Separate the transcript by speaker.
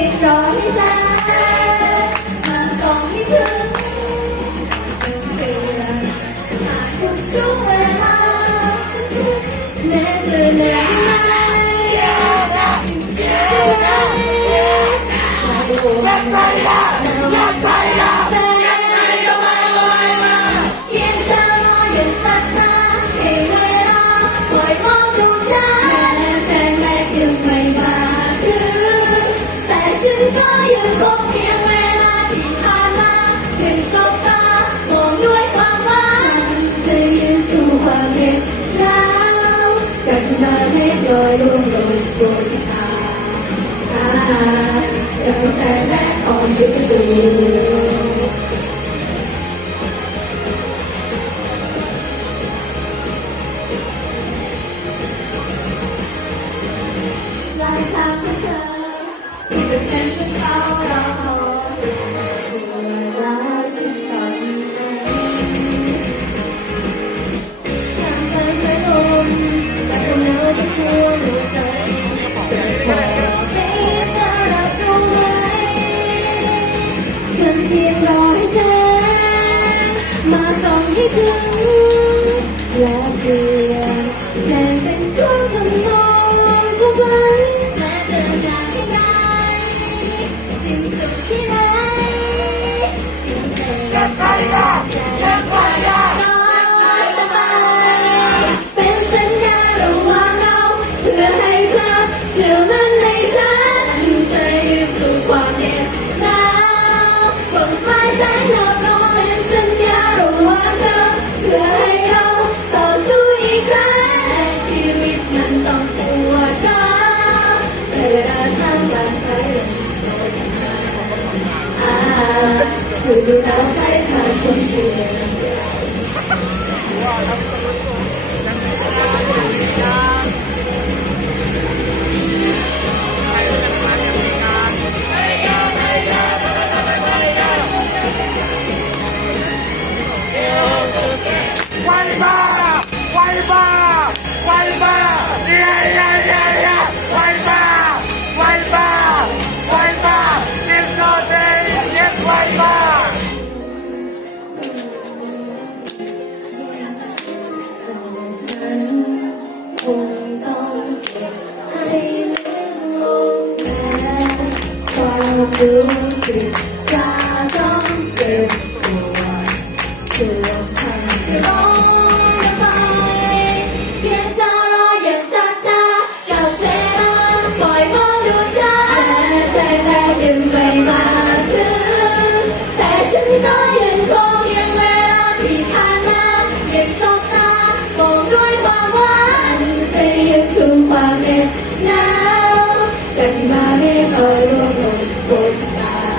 Speaker 1: ติดรอที่แสนมันส่งที่ถึงเตือนหากคุณช่วงเวลาแม้เธอเหนื่อยไหม
Speaker 2: อยากได้
Speaker 1: อยากได้อย
Speaker 2: ากได้อยากได้อยากได้
Speaker 1: cần mơ hết rồi luôn rồi rồi à chẳng sẽ đã còn những từ sao cứ chờ thì được xem rất bao lòng Thank. ഒരു ലോകായി cùng con hay lẽ hôm nay qua đường now That my heart will not